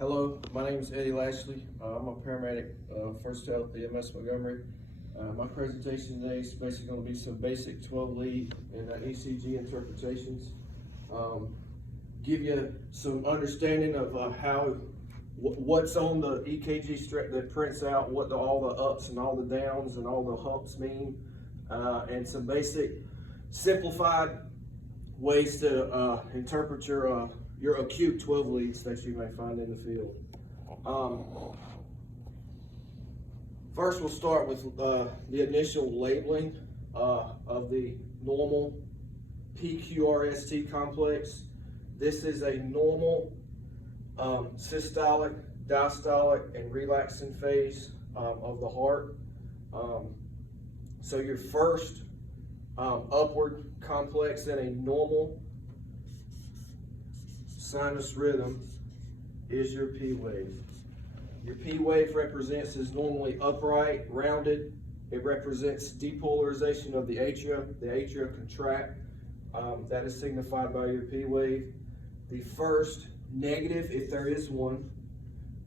Hello, my name is Eddie Lashley. I'm a paramedic, First Health, EMS Montgomery. My presentation today is basically going to be some basic 12 lead and ECG interpretations. Give you some understanding of what's on the EKG strip that prints out, what all the ups and all the downs and all the humps mean, and some basic simplified ways to interpret your acute 12 leads that you may find in the field. First, we'll start with the initial labeling of the normal PQRST complex. This is a normal systolic, diastolic, and relaxing phase of the heart. So your first upward complex in a normal sinus rhythm is your P wave. Your P wave represents is normally upright, rounded. It represents depolarization of the atria. The atria contract. That is signified by your P wave. The first negative, if there is one,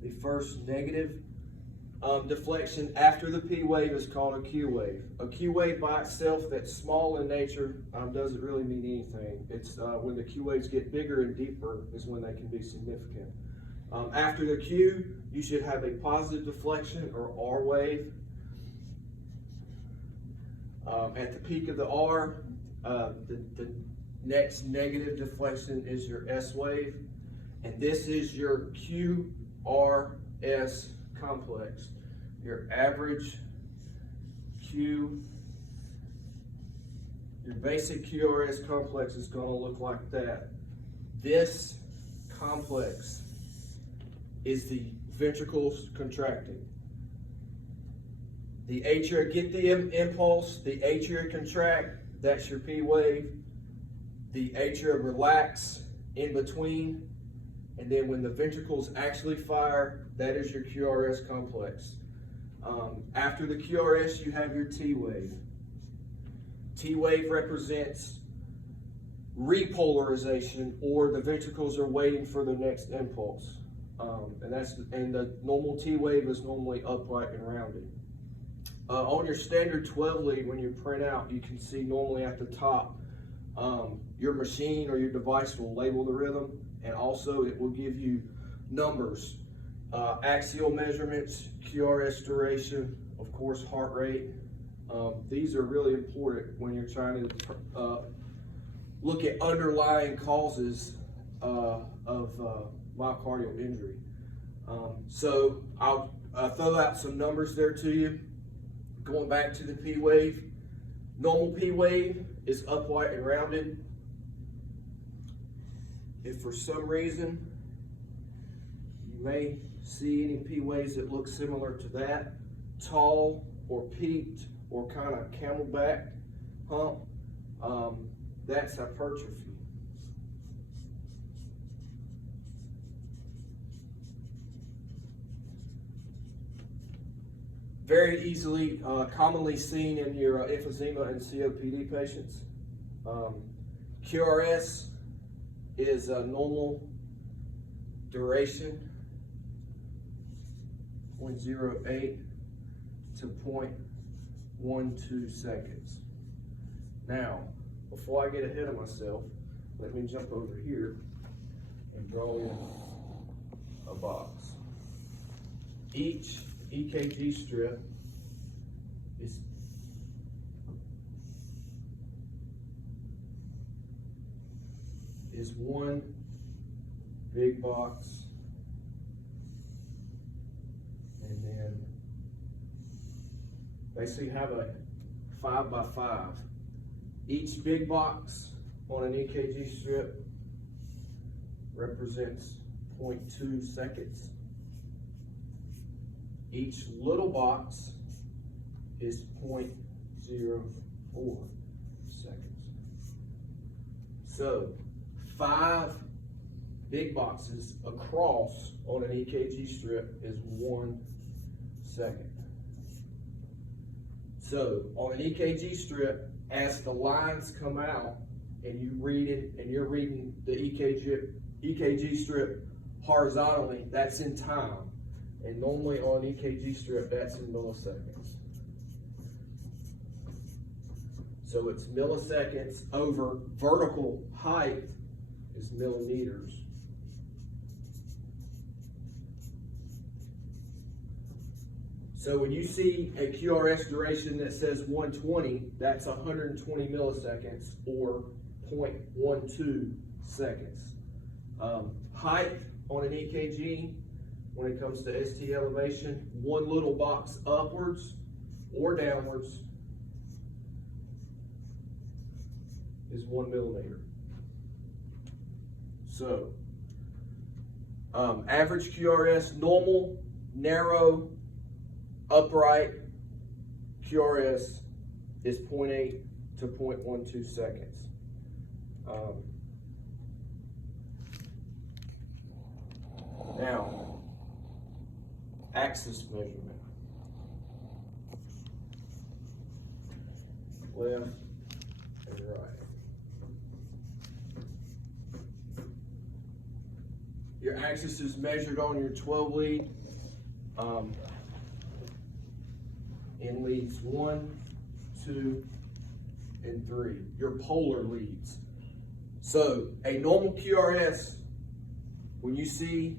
the first negative deflection after the P wave is called a Q wave. A Q wave by itself that's small in nature doesn't really mean anything. It's when the Q waves get bigger and deeper is when they can be significant. After the Q, you should have a positive deflection or R wave. At the peak of the R, the next negative deflection is your S wave, and this is your QRS complex. Your average Q, your basic QRS complex is going to look like that. This complex is the ventricles contracting. The atria get the impulse, the atria contract, that's your P wave. The atria relax in between, and then when the ventricles actually fire, that is your QRS complex. After the QRS, you have your T wave. T wave represents repolarization, or the ventricles are waiting for the next impulse. And the normal T wave is normally upright and rounded. On your standard 12 lead, when you print out, you can see normally at the top, your machine or your device will label the rhythm, and also it will give you numbers, axial measurements, QRS duration, of course heart rate. These are really important when you're trying to look at underlying causes of myocardial injury. So I'll throw out some numbers there to you. Going back to the P wave, normal P wave is upright and rounded. If for some reason you may see any P waves that look similar to that, tall or peaked or kind of camelback hump, that's hypertrophy. Very easily, commonly seen in your emphysema and COPD patients. QRS is a normal duration, 0.08 to 0.12 seconds. Now, before I get ahead of myself, let me jump over here and draw in a box. Each EKG strip is one big box, and then basically have a 5x5. Each big box on an EKG strip represents 0.2 seconds. Each little box is 0.04 seconds. So 5 big boxes across on an EKG strip is 1 second. So on an EKG strip, as the lines come out and you read it, and you're reading the EKG strip horizontally, that's in time. And normally on an EKG strip, that's in milliseconds. So it's milliseconds over vertical height is millimeters. So when you see a QRS duration that says 120, that's 120 milliseconds or 0.12 seconds. Height on an EKG, when it comes to ST elevation, one little box upwards or downwards is 1 millimeter. So, average QRS, normal, narrow, upright QRS is 0.8 to 0.12 seconds. Now, axis measurement. Left and right. Your axis is measured on your 12 lead. In leads 1, 2, and 3. Your polar leads. So a normal QRS, when you see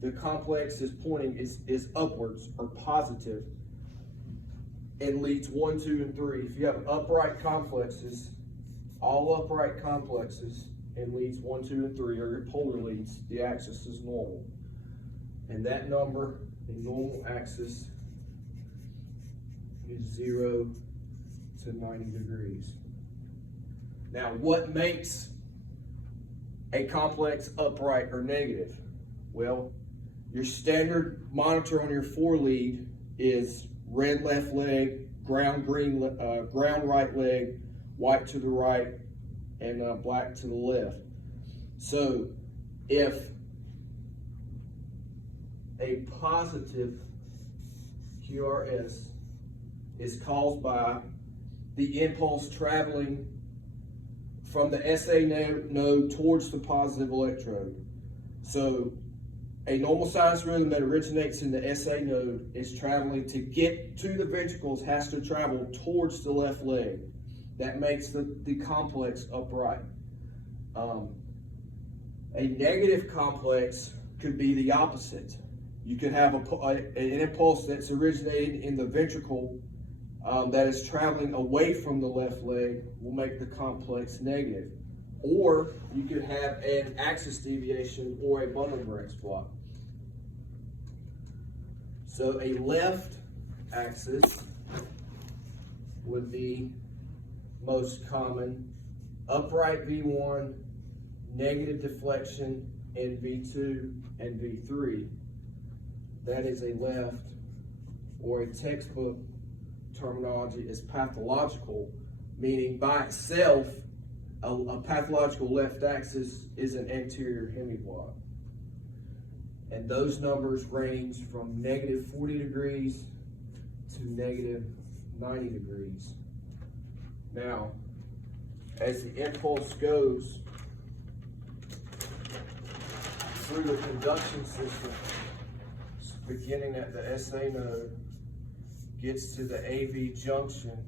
the complex is pointing is upwards or positive in leads 1, 2, and 3. If you have upright complexes, all upright complexes in leads 1, 2, and 3 are your polar leads. The axis is normal. And that number, the normal axis, is 0 to 90 degrees. Now, what makes a complex upright or negative? Well, your standard monitor on your 4 lead is red left leg, ground right leg, white to the right, and black to the left. So if a positive QRS is caused by the impulse traveling from the SA node towards the positive electrode. So a normal sinus rhythm that originates in the SA node is traveling to get to the ventricles, has to travel towards the left leg. That makes the complex upright. A negative complex could be the opposite. You could have an impulse that's originated in the ventricle that is traveling away from the left leg, will make the complex negative. Or you could have an axis deviation or a bundle branch block. So a left axis would be most common, upright V1, negative deflection in V2 and V3. That is a left, or a textbook terminology is pathological, meaning by itself, a pathological left axis is an anterior hemiblock. And those numbers range from negative 40 degrees to negative 90 degrees. Now, as the impulse goes through the conduction system, beginning at the SA node, gets to the AV junction,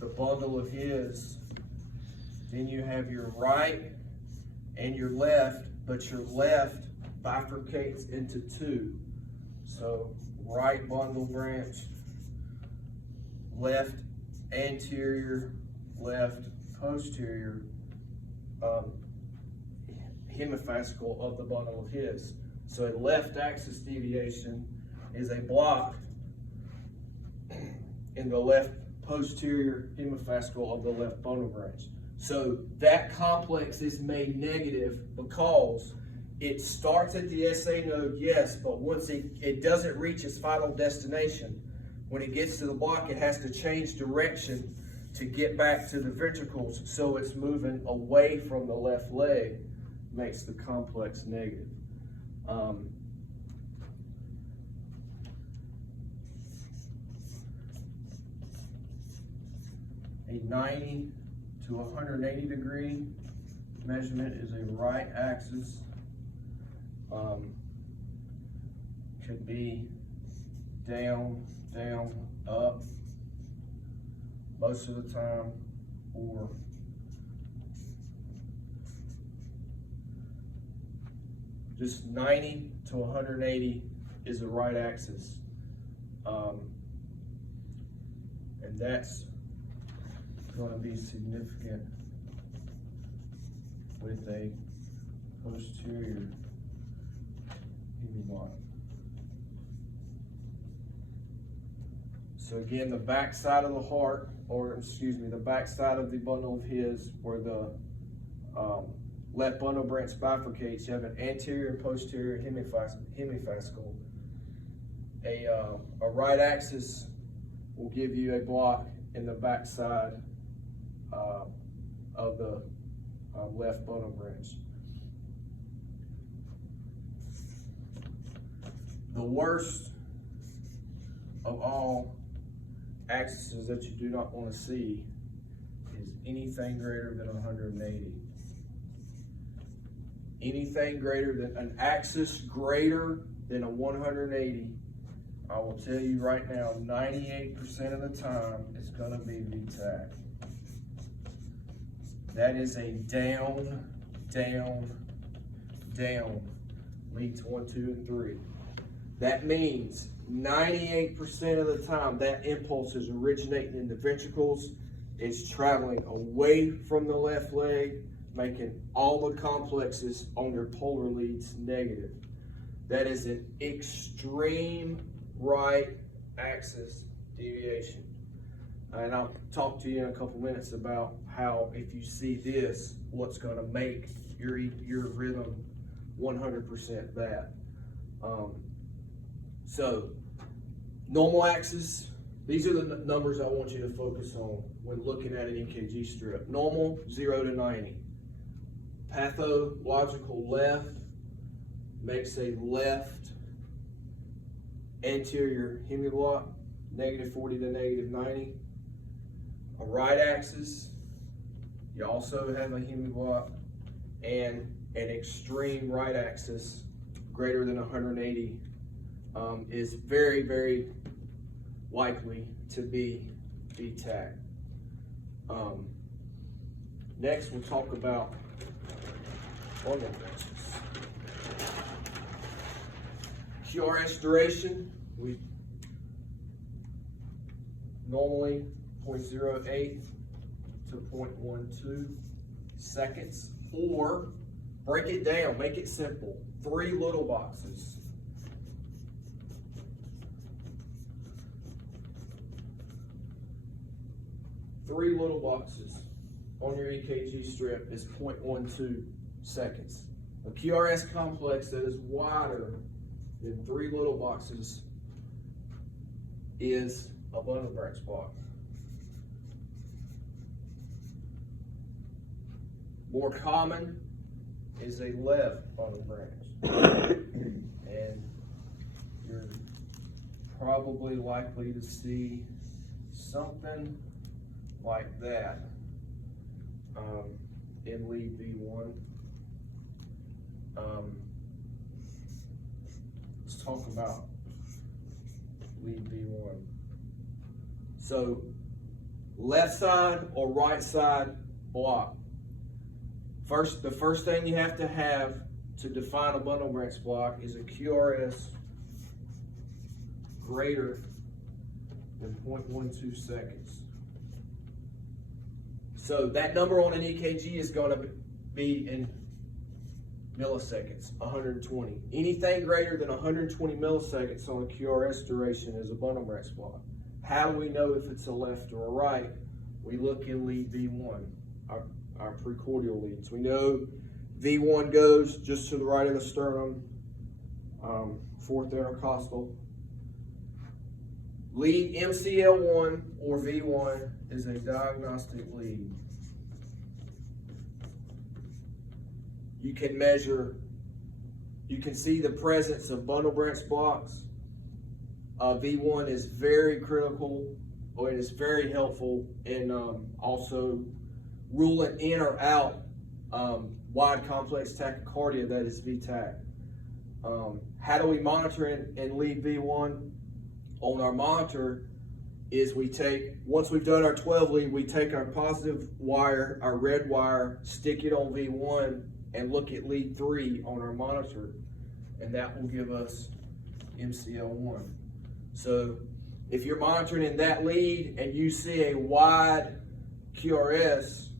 the bundle of his, then you have your right and your left, but your left bifurcates into 2. So right bundle branch, left anterior, left posterior hemifascicle of the bundle of his. So a left axis deviation is a block in the left posterior hemifascicle of the left bundle branch. So that complex is made negative because it starts at the SA node, yes, but once it doesn't reach its final destination, when it gets to the block, it has to change direction to get back to the ventricles, so it's moving away from the left leg, makes the complex negative. A 90 to 180 degree measurement is a right axis Could be down, down, up most of the time, or just 90 to 180 is the right axis. And that's going to be significant with a posterior hemiblock. So again, the back side of the heart, or excuse me, the back side of the bundle of his, where the left bundle branch bifurcates, you have an anterior and posterior hemifascicle. A right axis will give you a block in the back side of the left bundle branch. The worst of all axes that you do not want to see is anything greater than 180. Anything greater than an axis greater than a 180, I will tell you right now, 98% of the time it's going to be VTAC. That is a down, down, down, leads 1, 2, and 3. That means 98% of the time that impulse is originating in the ventricles. It's traveling away from the left leg, making all the complexes on your polar leads negative. That is an extreme right axis deviation. And I'll talk to you in a couple minutes about how, if you see this, what's going to make your rhythm 100% bad. So, normal axis, these are the numbers I want you to focus on when looking at an EKG strip. Normal, 0 to 90. Pathological left makes a left anterior hemiblock, -40 to -90. A right axis, you also have a hemiblock, and an extreme right axis greater than 180 is very, very likely to be VTAC. Next, we'll talk about bundle branches. QRS duration, we normally 0.08 to 0.12 seconds, or break it down, make it simple. 3 little boxes. 3 little boxes on your EKG strip is 0.12 seconds. A QRS complex that is wider than 3 little boxes is a bundle branch block. More common is a left bundle branch. And you're probably likely to see something like that in lead V1. Let's talk about lead V1. So, left side or right side block. The first thing you have to define a bundle branch block is a QRS greater than 0.12 seconds. So that number on an EKG is going to be in milliseconds, 120. Anything greater than 120 milliseconds on a QRS duration is a bundle branch block. How do we know if it's a left or a right? We look in lead V1, our precordial leads. We know V1 goes just to the right of the sternum, fourth intercostal. Lead MCL1 or V1 is a diagnostic lead. You can measure, you can see the presence of bundle branch blocks. V1 is very critical, or it is very helpful in also ruling in or out wide complex tachycardia that is VTAC. How do we monitor and lead V1? On our monitor is once we've done our 12 lead, we take our positive wire, our red wire, stick it on V1 and look at lead 3 on our monitor, and that will give us MCL1. So if you're monitoring in that lead and you see a wide QRS,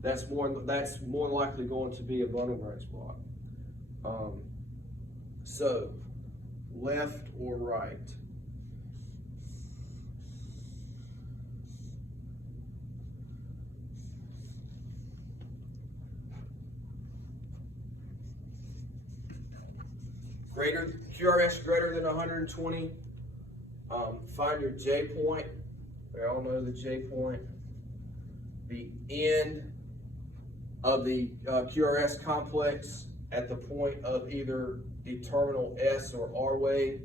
that's more likely going to be a bundle branch block. So left or right? QRS greater than 120. Find your J point. We all know the J point. The end of the QRS complex at the point of either the terminal S or R wave.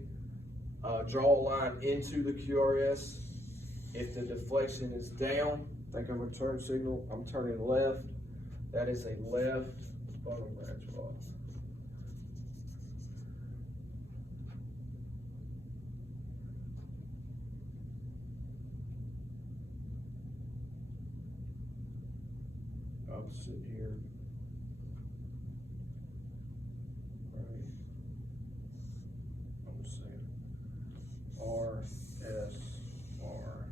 Draw a line into the QRS. If the deflection is down, think of a turn signal. I'm turning left. That is a left bundle branch block. Opposite here. Right. I'm saying R, S, R.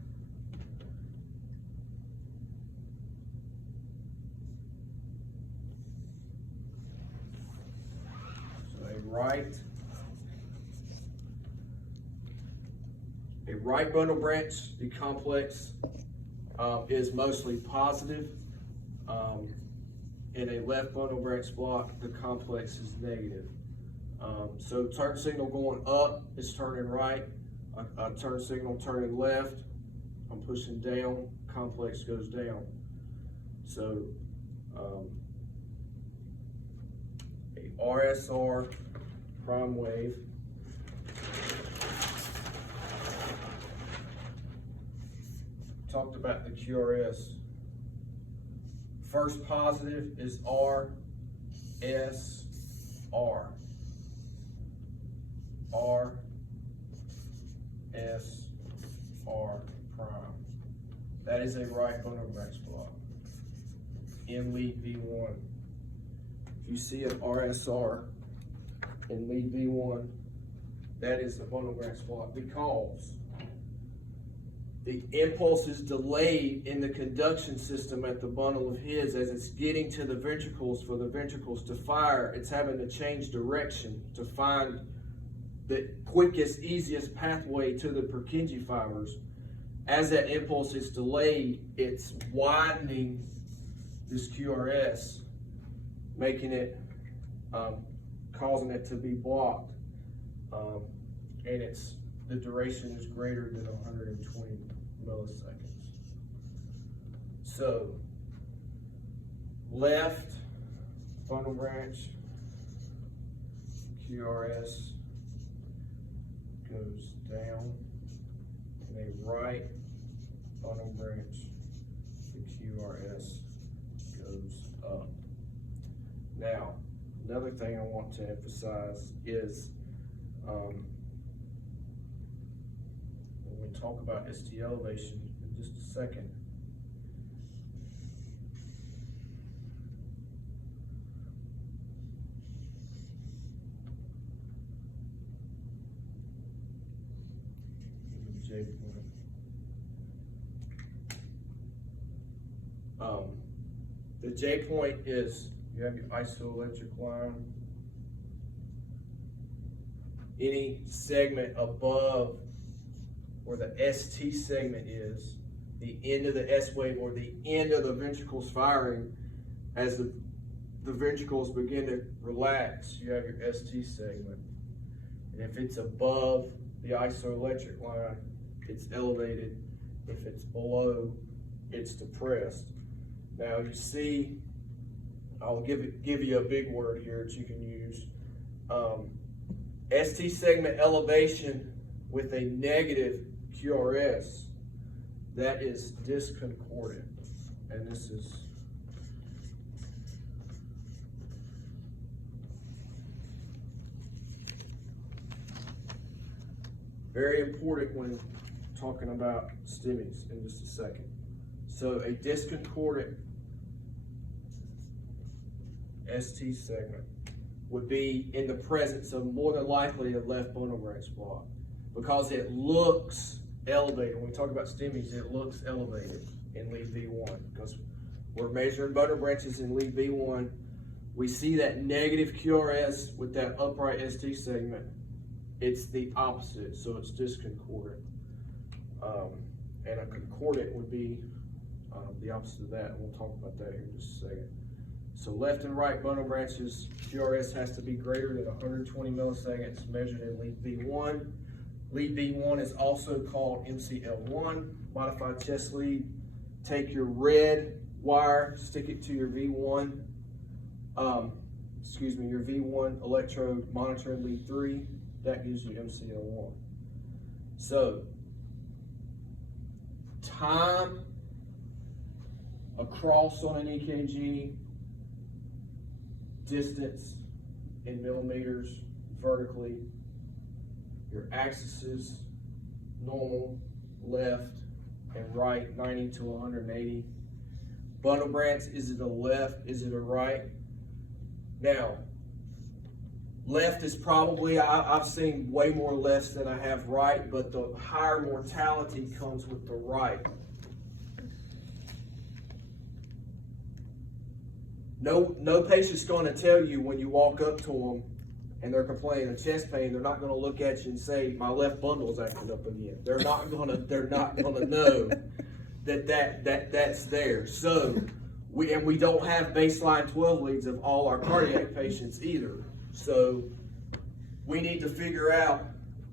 So a right bundle branch, the complex is mostly positive. In a left bundle branch block, the complex is negative. So turn signal going up is turning right. A turn signal turning left, I'm pushing down, complex goes down. So a RSR prime wave talked about the QRS. First positive is R, S, R. R, S, R prime. That is a right bundle branch block in lead V1. If you see an RSR in lead V1, that is a bundle branch block because the impulse is delayed in the conduction system at the bundle of His as it's getting to the ventricles for the ventricles to fire. It's having to change direction to find the quickest, easiest pathway to the Purkinje fibers. As that impulse is delayed, it's widening this QRS, making it, causing it to be blocked. And the duration is greater than 120 milliseconds. So, left bundle branch, QRS goes down, and a right bundle branch, the QRS goes up. Now, another thing I want to emphasize is when we talk about ST elevation in just a second, J point. The J point is, you have your isoelectric line. Any segment above where the ST segment is, the end of the S wave or the end of the ventricles firing, as the ventricles begin to relax, you have your ST segment. And if it's above the isoelectric line, it's elevated. If it's below, it's depressed. Now you see, I'll give you a big word here that you can use. ST segment elevation with a negative QRS, that is discordant. And this is Very important when talking about STEMIs in just a second. So a discordant ST segment would be in the presence of more than likely a left bundle branch block because it looks elevated. When we talk about STEMIs, it looks elevated in lead V1 because we're measuring bundle branches in lead V1. We see that negative QRS with that upright ST segment. It's the opposite, so it's discordant. And a concordant would be the opposite of that. We'll talk about that here in just a second. So left and right bundle branches, QRS has to be greater than 120 milliseconds measured in lead V1. Lead V1 is also called MCL1, modified chest lead. Take your red wire, stick it to your V1, your V1 electrode monitoring lead 3. That gives you MCL1. So, time across on an EKG, distance in millimeters vertically, your axis is normal, left and right, 90 to 180. Bundle branch, is it a left, is it a right? Now, left is probably, I've seen way more lefts than I have right, but the higher mortality comes with the right. No patient's going to tell you when you walk up to them and they're complaining of chest pain, they're not going to look at you and say, my left bundle's acting up again. They're not going to know that's there. So, we don't have baseline 12 leads of all our cardiac patients either. So we need to figure out,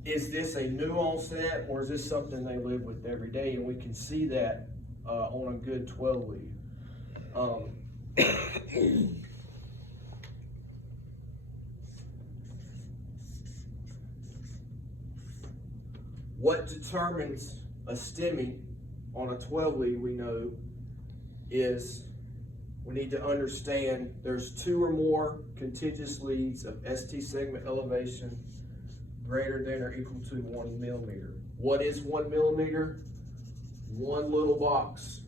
is this a new onset or is this something they live with every day? And we can see that on a good 12 lead. What determines a STEMI on a 12 lead, we know, is we need to understand there's 2 or more contiguous leads of ST segment elevation greater than or equal to 1 millimeter. What is 1 millimeter? One little box.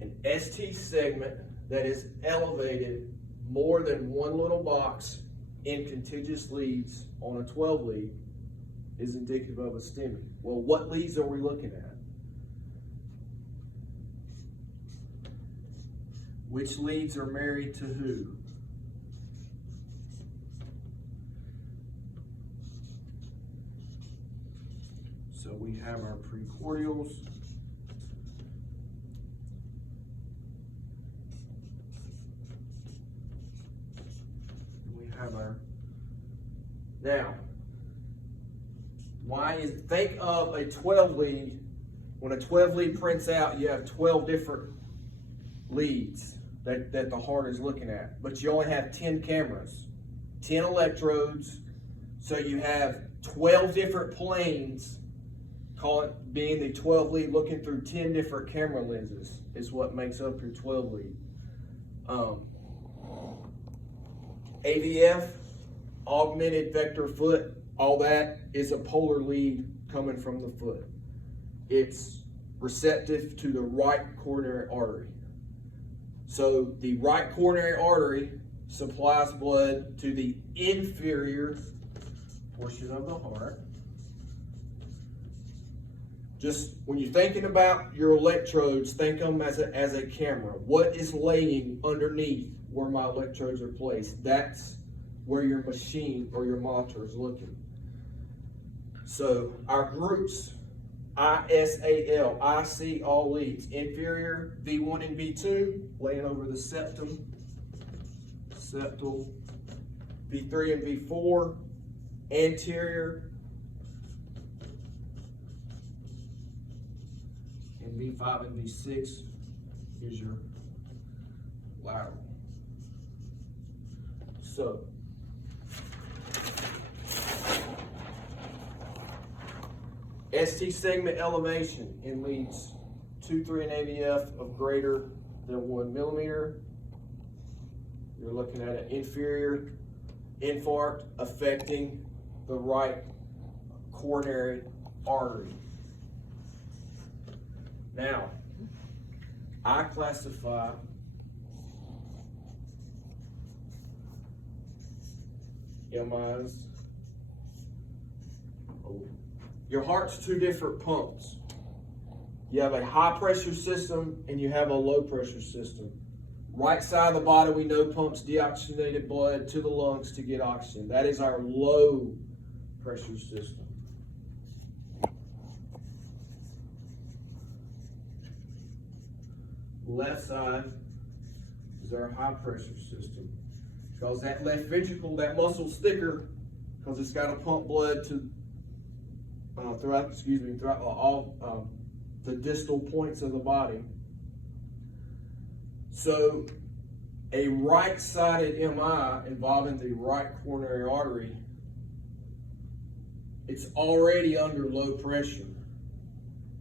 An ST segment that is elevated more than one little box in contiguous leads on a 12 lead is indicative of a STEMI. Well, what leads are we looking at? Which leads are married to who? So we have our precordials. We have our, now, think of a 12 lead. When a 12 lead prints out, you have 12 different leads that the heart is looking at, but you only have 10 cameras, 10 electrodes, so you have 12 different planes, call it being the 12 lead looking through 10 different camera lenses is what makes up your 12 lead. AVF, augmented vector foot, all that is a polar lead coming from the foot. It's receptive to the right coronary artery. So the right coronary artery supplies blood to the inferior portion of the heart. Just when you're thinking about your electrodes, think of them as a camera. What is laying underneath where my electrodes are placed? That's where your machine or your monitor is looking. So our groups, ISAL, I see all leads. Inferior, V1 and V2, laying over the septum, septal, V3 and V4, anterior, and V5 and V6 is your lateral. So, ST segment elevation in leads 2, 3, and AVF of greater than 1 millimeter. You're looking at an inferior infarct affecting the right coronary artery. Now, I classify MIs. Your heart's two different pumps. You have a high pressure system and you have a low pressure system. Right side of the body we know pumps deoxygenated blood to the lungs to get oxygen. That is our low pressure system. Left side is our high pressure system. Because that left ventricle, that muscle's thicker because it's got to pump blood to throughout all the distal points of the body. So a right-sided MI involving the right coronary artery, it's already under low pressure.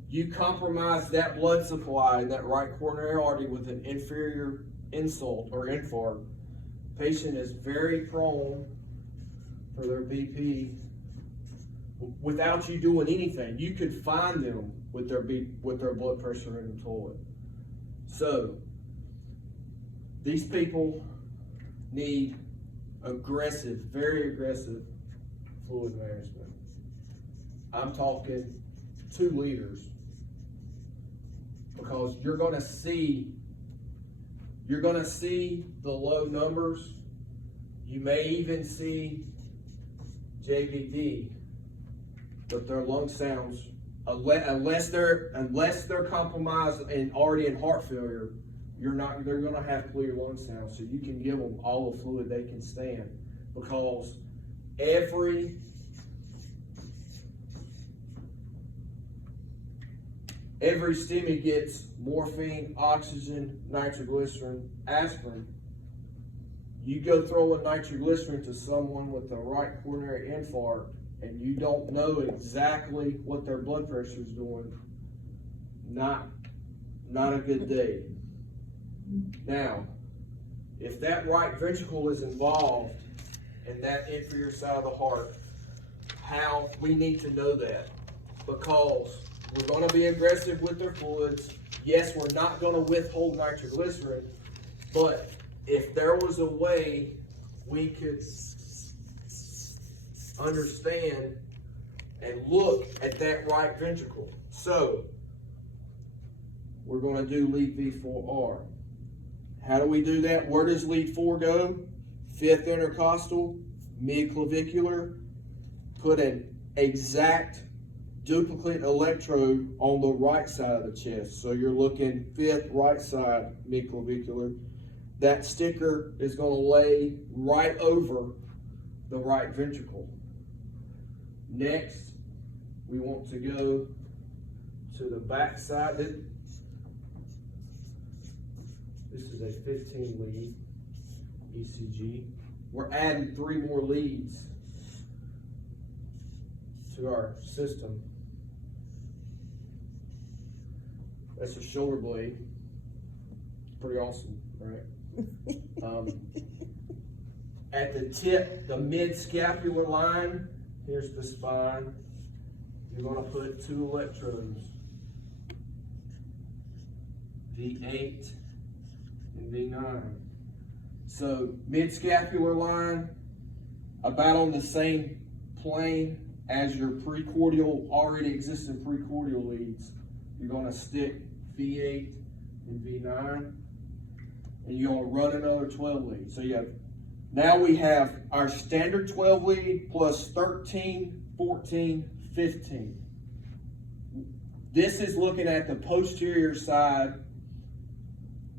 You compromise that blood supply in that right coronary artery with an inferior insult or infarct, patient is very prone for their BP without you doing anything. You could find them with their blood pressure in the toilet. So these people need aggressive, very aggressive fluid management. I'm talking 2 liters, because you're going to see the low numbers. You may even see JVD, but their lung sounds, unless they're compromised and already in heart failure, they're going to have clear lung sounds. So you can give them all the fluid they can stand, because every STEMI gets morphine, oxygen, nitroglycerin, aspirin. You go throw a nitroglycerin to someone with a right coronary infarct and you don't know exactly what their blood pressure is doing, not a good day. Now, if that right ventricle is involved in that inferior side of the heart, how we need to know that, because we're going to be aggressive with their fluids. Yes, we're not going to withhold nitroglycerin, but if there was a way we could understand and look at that right ventricle. So we're going to do lead V4R. How do we do that? Where does lead 4 go? 5th intercostal, mid-clavicular. Put an exact duplicate electrode on the right side of the chest. So you're looking 5th right side mid-clavicular. That sticker is going to lay right over the right ventricle. Next, we want to go to the back side. This is a 15 lead ECG. We're adding 3 more leads to our system. That's a shoulder blade. Pretty awesome, right? At the tip, the mid-scapular line, here's the spine. You're going to put 2 electrodes, V8 and V9. So mid-scapular line, about on the same plane as your precordial, already existing precordial leads. You're going to stick V8 and V9, and you're going to run another 12 lead. So now we have our standard 12 lead plus 13, 14, 15. This is looking at the posterior side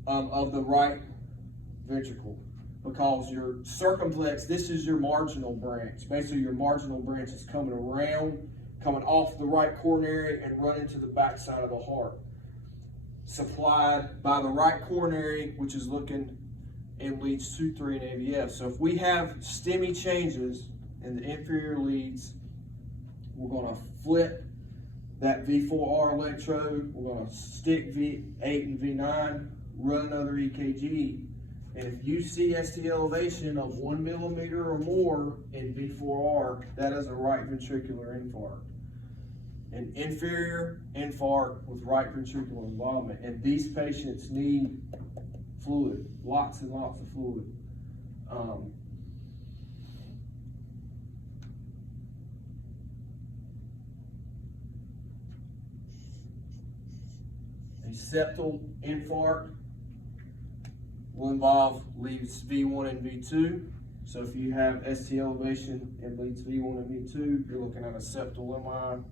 of the right ventricle, because your circumflex, this is your marginal branch. Basically, your marginal branch is coming off the right coronary and running to the back side of the heart. Supplied by the right coronary, which is looking in leads 2, 3, and AVF. So if we have STEMI changes in the inferior leads, we're going to flip that V4R electrode. We're going to stick V8 and V9, run another EKG, And if you see ST elevation of 1 millimeter or more in V4R, that is a right ventricular infarct. An inferior infarct with right ventricular involvement. And these patients need fluid, lots and lots of fluid. A septal infarct will involve leads V1 and V2. So if you have ST elevation and leads V1 and V2, you're looking at a septal MI.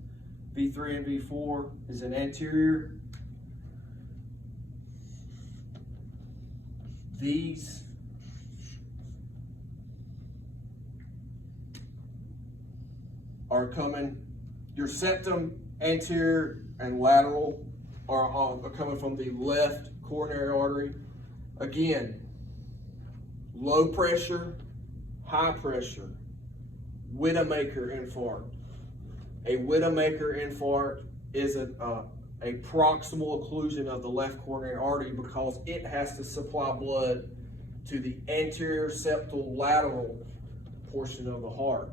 V3 and V4 is an anterior. These are coming, your septum, anterior, and lateral are coming from the left coronary artery. Again, low pressure, high pressure, Widowmaker infarct. A Widowmaker infarct is a proximal occlusion of the left coronary artery because it has to supply blood to the anterior septal lateral portion of the heart.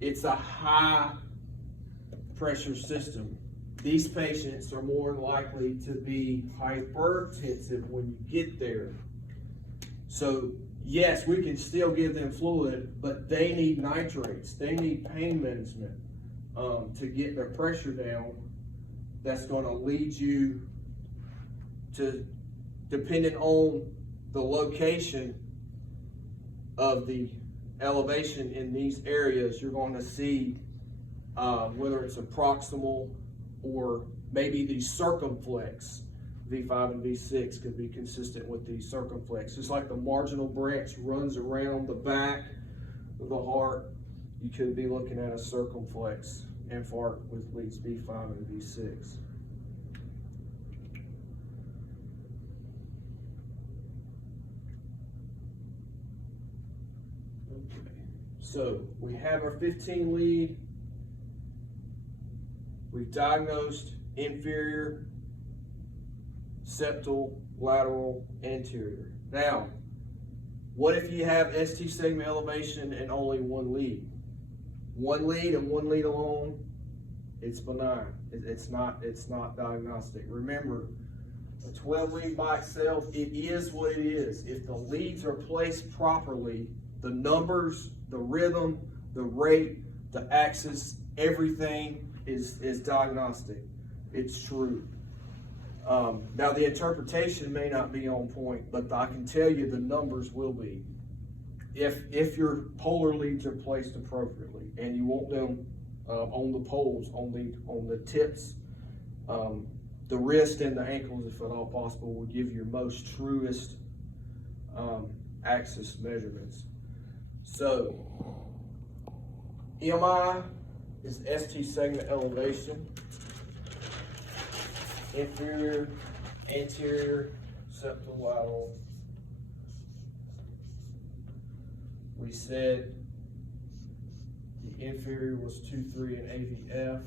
It's a high pressure system. These patients are more likely to be hypertensive when you get there. So yes, we can still give them fluid, but they need nitrates. They need pain management to get their pressure down. That's going to lead you to, depending on the location of the elevation in these areas, you're going to see whether it's a proximal or maybe the circumflex. V5 and V6 could be consistent with the circumflex. Just like the marginal branch runs around the back of the heart, you could be looking at a circumflex infarct with leads V5 and V6. Okay, so we have our 15 lead. We've diagnosed inferior, septal, lateral, anterior. Now, what if you have ST segment elevation and only one lead? One lead and one lead alone, it's benign. It's not diagnostic. Remember, a 12 lead by itself, it is what it is. If the leads are placed properly, the numbers, the rhythm, the rate, the axis, everything is diagnostic. It's true. Now the interpretation may not be on point, but I can tell you the numbers will be. If your polar leads are placed appropriately and you want them on the poles, on the tips, the wrist and the ankles, if at all possible, will give your most truest axis measurements. So MI is ST segment elevation, inferior, anterior, septal, lateral. We said the inferior was 2-3 in AVF,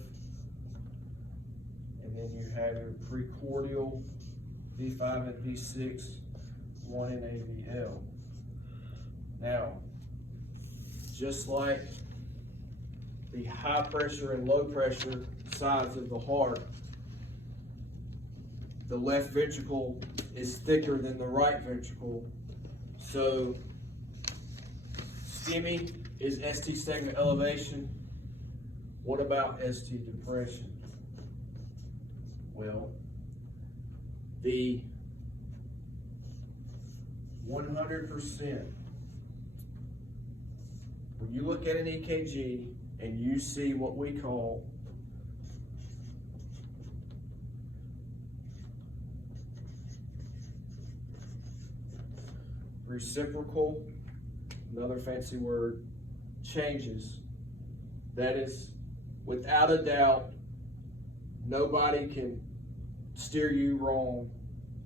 and then you have your precordial V5 and V6, 1 in AVL. Now, just like the high pressure and low pressure sides of the heart, the left ventricle is thicker than the right ventricle. So STEMI is ST segment elevation. What about ST depression? Well, the 100%, when you look at an EKG and you see what we call reciprocal, another fancy word, changes, that is without a doubt, nobody can steer you wrong,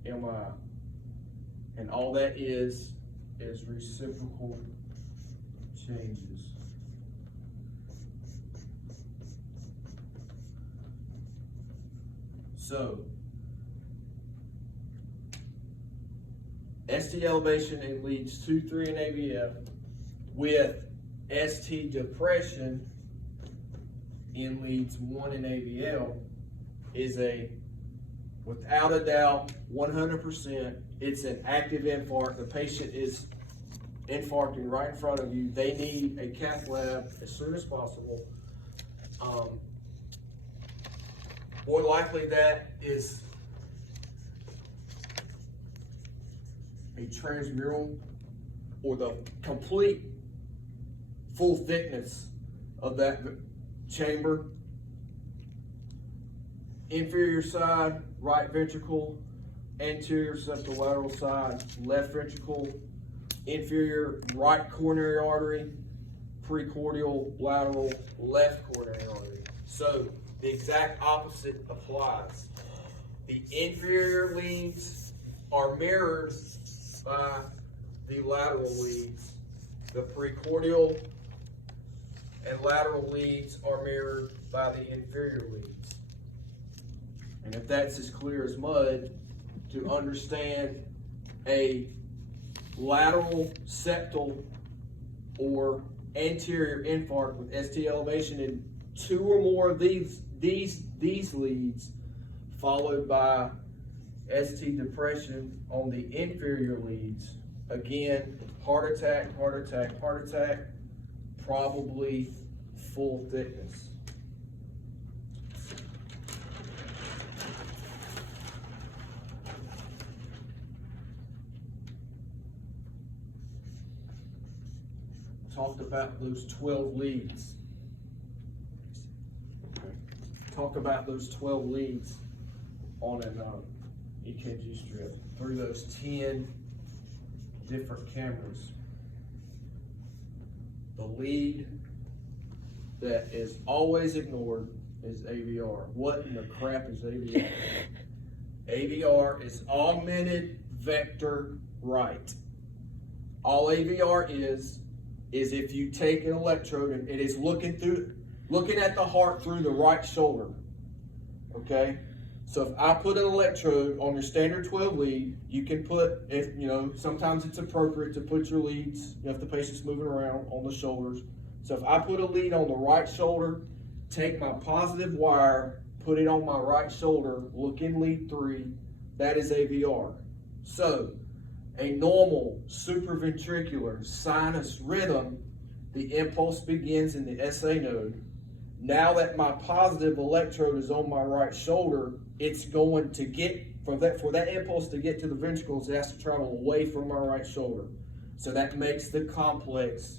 MI. And all that is reciprocal changes. So ST elevation in leads 2, 3 in AVF with ST depression in leads 1 in AVL is without a doubt, 100%, it's an active infarct. The patient is infarcting right in front of you. They need a cath lab as soon as possible. More likely that is a transmural or the complete full thickness of that chamber. Inferior side, right ventricle, anterior septal lateral side, left ventricle, inferior right coronary artery, precordial lateral left coronary artery. So the exact opposite applies. The inferior leads are mirrored by the lateral leads. The precordial and lateral leads are mirrored by the inferior leads. And if that's as clear as mud, to understand a lateral septal or anterior infarct with ST elevation in 2 or more of these leads, followed by ST depression on the inferior leads. Again, heart attack, heart attack, heart attack, probably full thickness. Talked about those 12 leads. Talk about those 12 leads on an EKG strip through those 10 different cameras. The lead that is always ignored is AVR. What in the crap is AVR? AVR is augmented vector right. All AVR is if you take an electrode and it is looking at the heart through the right shoulder. Okay? So if I put an electrode on your standard 12 lead, you can put, sometimes it's appropriate to put your leads, if the patient's moving around, on the shoulders. So if I put a lead on the right shoulder, take my positive wire, put it on my right shoulder, look in lead 3, that is AVR. So a normal supraventricular sinus rhythm, the impulse begins in the SA node. Now that my positive electrode is on my right shoulder, it's going to get, for that impulse to get to the ventricles, it has to travel away from my right shoulder. So that makes the complex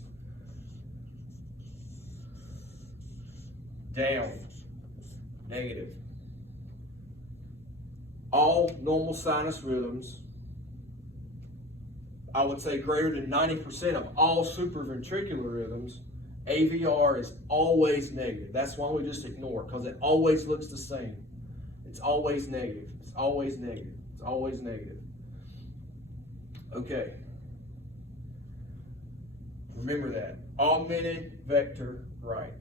down, negative. All normal sinus rhythms, I would say greater than 90% of all supraventricular rhythms, AVR is always negative. That's why we just ignore it, because it always looks the same. It's always negative. It's always negative. It's always negative. Okay. Remember that. Augmented vector right.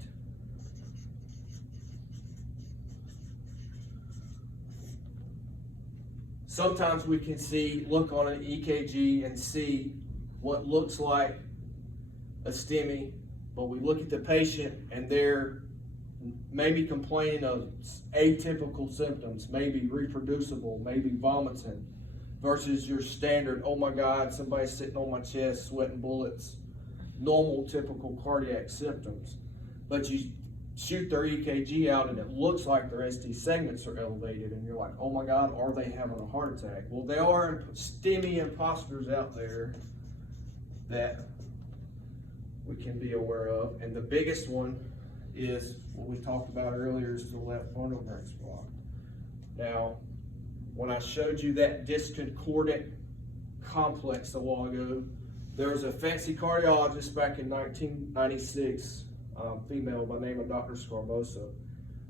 Sometimes we can look on an EKG and see what looks like a STEMI, but we look at the patient and they're maybe complaining of atypical symptoms, maybe reproducible, maybe vomiting, versus your standard, oh my God, somebody's sitting on my chest, sweating bullets, normal, typical cardiac symptoms. But you shoot their EKG out and it looks like their ST segments are elevated and you're like, oh my God, are they having a heart attack? Well, there are STEMI imposters out there that we can be aware of, and the biggest one is what we talked about earlier, is the left bundle branch block. Now, when I showed you that discordant complex a while ago, there was a fancy cardiologist back in 1996, female by the name of Dr. Scarbosa.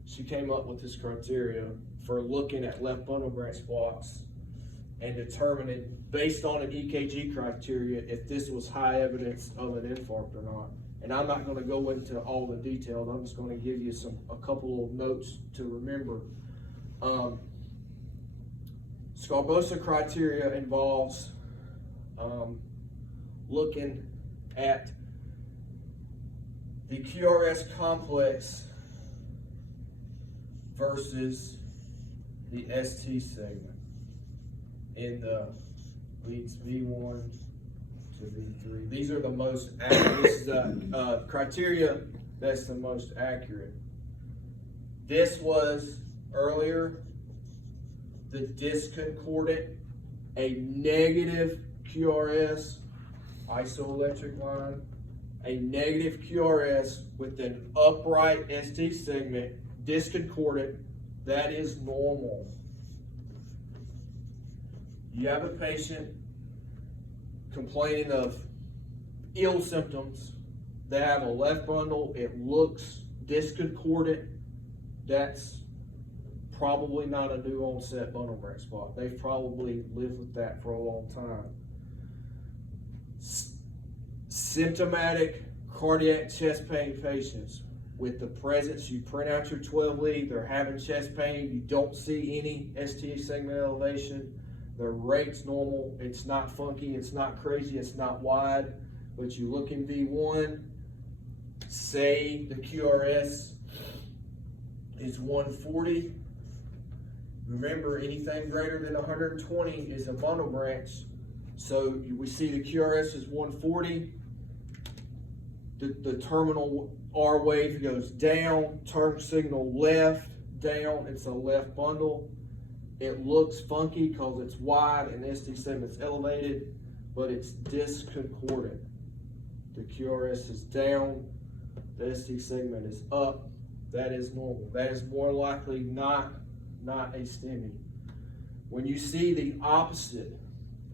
She came up with this criteria for looking at left bundle branch blocks and determining, based on an EKG criteria, if this was high evidence of an infarct or not. And I'm not going to go into all the details. I'm just going to give you a couple of notes to remember. Scarbosa criteria involves looking at the QRS complex versus the ST segment in the leads V1 to V3. These are the most accurate. This is the criteria that's the most accurate. This was earlier the disconcordant, a negative QRS isoelectric line, a negative QRS with an upright ST segment, disconcordant. That is normal. You have a patient complaining of ill symptoms. They have a left bundle, it looks disconcordant. That's probably not a new onset bundle branch spot. They've probably lived with that for a long time. Symptomatic cardiac chest pain patients with the presence, you print out your 12 lead, they're having chest pain, you don't see any ST segment elevation, their rate's normal, it's not funky, it's not crazy, it's not wide, but you look in V1, say the QRS is 140. Remember, anything greater than 120 is a bundle branch. So we see the QRS is 140. The terminal R wave goes down, turn signal left, down, it's a left bundle. It looks funky because it's wide and the ST segment's elevated, but it's disconcordant. The QRS is down, the ST segment is up. That is normal. That is more likely not a STEMI. When you see the opposite,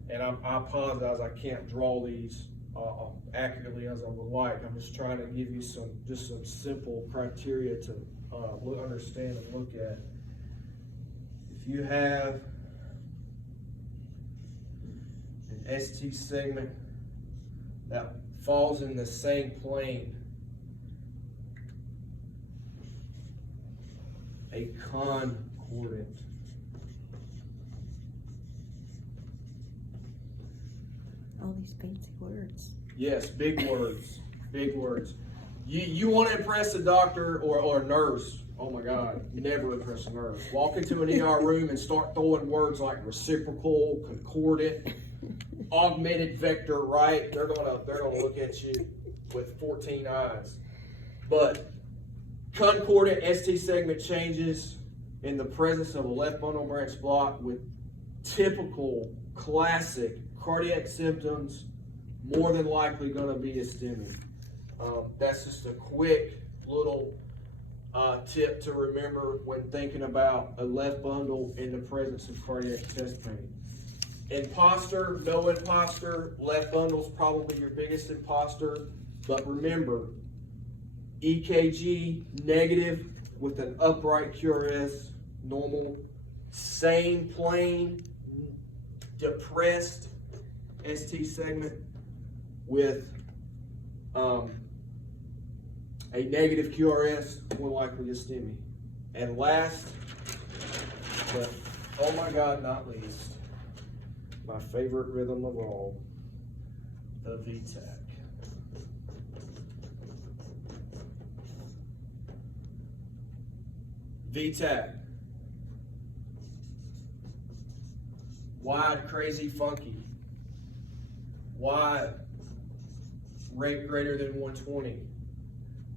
and I apologize, I can't draw these accurately as I would like. I'm just trying to give you some simple criteria to understand and look at. If you have an ST segment that falls in the same plane, a concordant. All these fancy words. Yes, big words, big words. You want to impress a doctor or a nurse. Oh my God, you never impress a nurse. Walk into an ER room and start throwing words like reciprocal, concordant, augmented vector, right? They're gonna look at you with 14 eyes. But concordant ST segment changes in the presence of a left bundle branch block with typical classic cardiac symptoms, more than likely going to be a STEMI. That's just a quick little tip to remember when thinking about a left bundle in the presence of cardiac chest pain. Imposter, no imposter, left bundle is probably your biggest imposter, but remember, EKG negative with an upright QRS, normal, same plane, depressed ST segment with a negative QRS, more likely a STEMI. And last, but oh my God, not least, my favorite rhythm of all, the VTAC. VTAC. Wide, crazy, funky. Wide, rate greater than 120.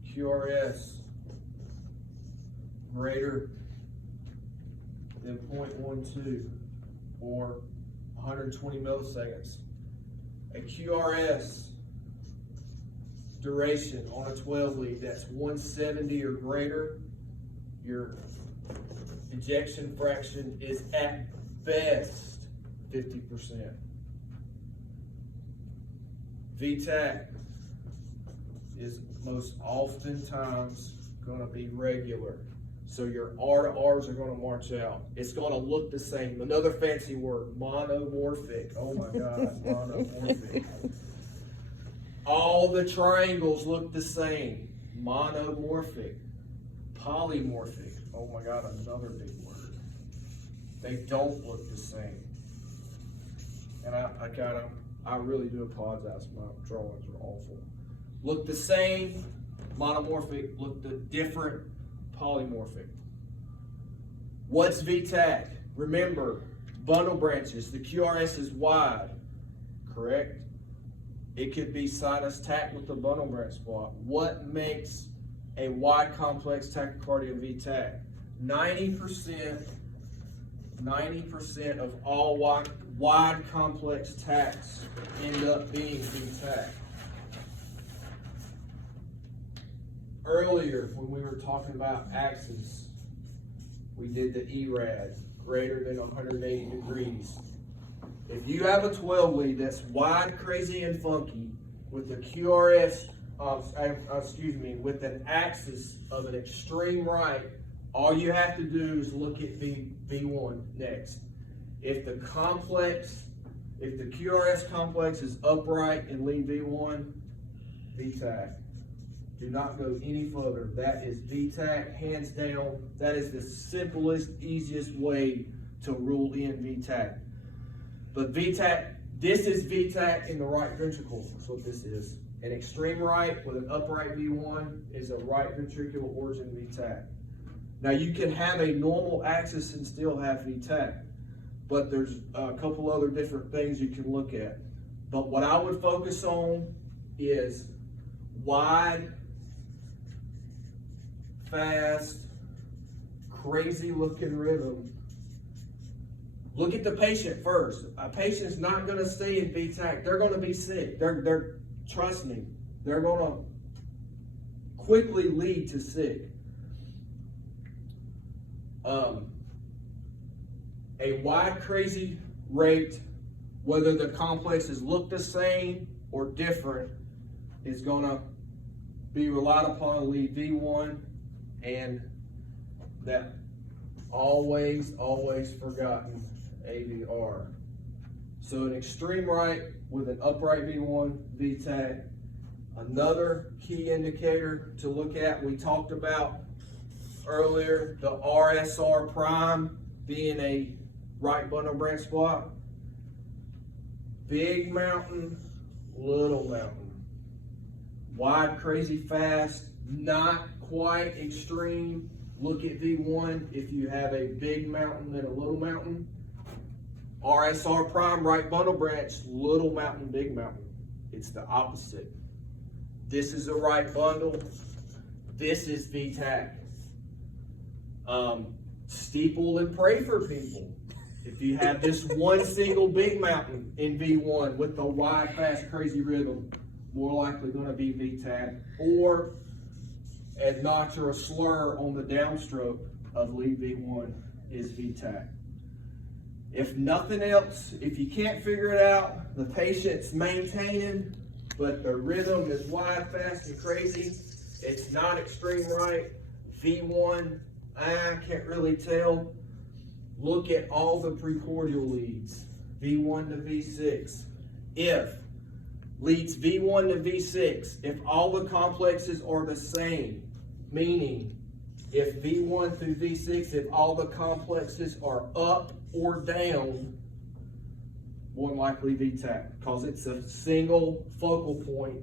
QRS greater than 0.12 or 120 milliseconds. A QRS duration on a 12 lead that's 170 or greater, your ejection fraction is at best 50%. VTAC is most oftentimes going to be regular. So your R to R's are going to march out. It's going to look the same. Another fancy word, monomorphic. Oh my God, monomorphic. All the triangles look the same. Monomorphic. Polymorphic. Oh my God, another big word. They don't look the same. And I kind of I really do apologize. My drawings are awful. Look the same, monomorphic. Look the different, polymorphic. What's VTAC? Remember, bundle branches. The QRS is wide, correct? It could be sinus tack with the bundle branch block. What makes a wide complex tachycardia VTAC? 90% of all wide complex tacks end up being VTAC. Earlier, when we were talking about axis, we did the ERAD, greater than 180 degrees. If you have a 12 lead that's wide, crazy, and funky with the QRS, with an axis of an extreme right, all you have to do is look at V1 next. If the QRS complex is upright in lead V1, VTAC. Do not go any further. That is VTAC, hands down. That is the simplest, easiest way to rule in VTAC. But VTAC, this is VTAC in the right ventricle. That's what this is. An extreme right with an upright V1 is a right ventricular origin VTAC. Now you can have a normal axis and still have VTAC, but there's a couple other different things you can look at. But what I would focus on is wide, fast, crazy looking rhythm. Look at the patient first. A patient's not going to stay in VTAC. They're going to be sick. Trust me, they're going to quickly lead to sick. A wide, crazy rate, whether the complexes look the same or different, is going to be relied upon lead V1 and that always forgotten AVR. So an extreme right with an upright V1, VTAC. Another key indicator to look at, we talked about earlier, the RSR prime being a right bundle branch block. Big mountain, little mountain. Wide, crazy, fast, not quite extreme. Look at V1 if you have a big mountain and a little mountain. RSR prime, right bundle branch, little mountain, big mountain. It's the opposite. This is a right bundle. This is VTAC. Steeple and pray for people. If you have this one single big mountain in V1 with the wide, fast, crazy rhythm, more likely going to be VTAC, or a notch or a slur on the downstroke of lead V1 is VTAC. If nothing else, if you can't figure it out, the patient's maintaining, but the rhythm is wide, fast, and crazy, it's not extreme right, V1, I can't really tell. Look at all the precordial leads, V1 to V6. If leads V1 to V6, if all the complexes are the same, meaning if V1 through V6, if all the complexes are up or down, more than likely VTAC, because it's a single focal point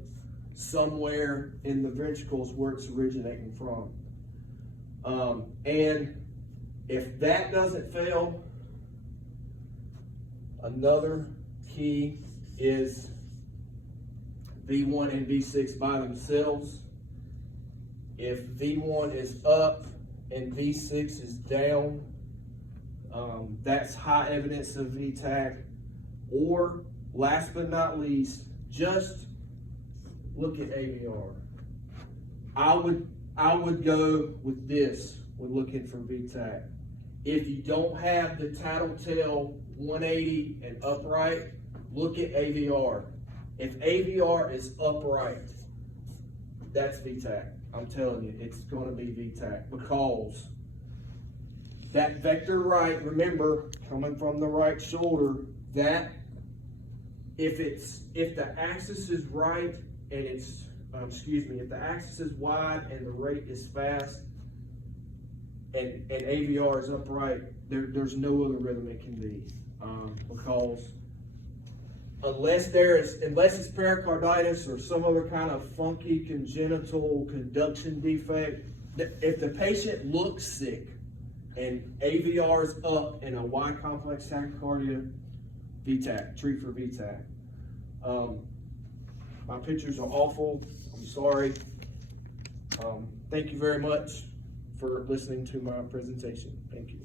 somewhere in the ventricles where it's originating from. And if that doesn't fail, another key is V1 and V6 by themselves. If V1 is up and V6 is down, that's high evidence of VTAC. Or, last but not least, just look at AVR. I would go with this when looking for VTAC. If you don't have the tattletale 180 and upright, look at AVR. If AVR is upright, that's VTAC. I'm telling you, it's going to be VTAC, because that vector right, remember, coming from the right shoulder, that if the axis is right and it's if the axis is wide and the rate is fast and AVR is upright, there's no other rhythm it can be, because unless it's pericarditis or some other kind of funky congenital conduction defect, if the patient looks sick and AVR is up in a Y complex tachycardia, VTAC, treat for VTAC. My pictures are awful. I'm sorry. Thank you very much for listening to my presentation. Thank you.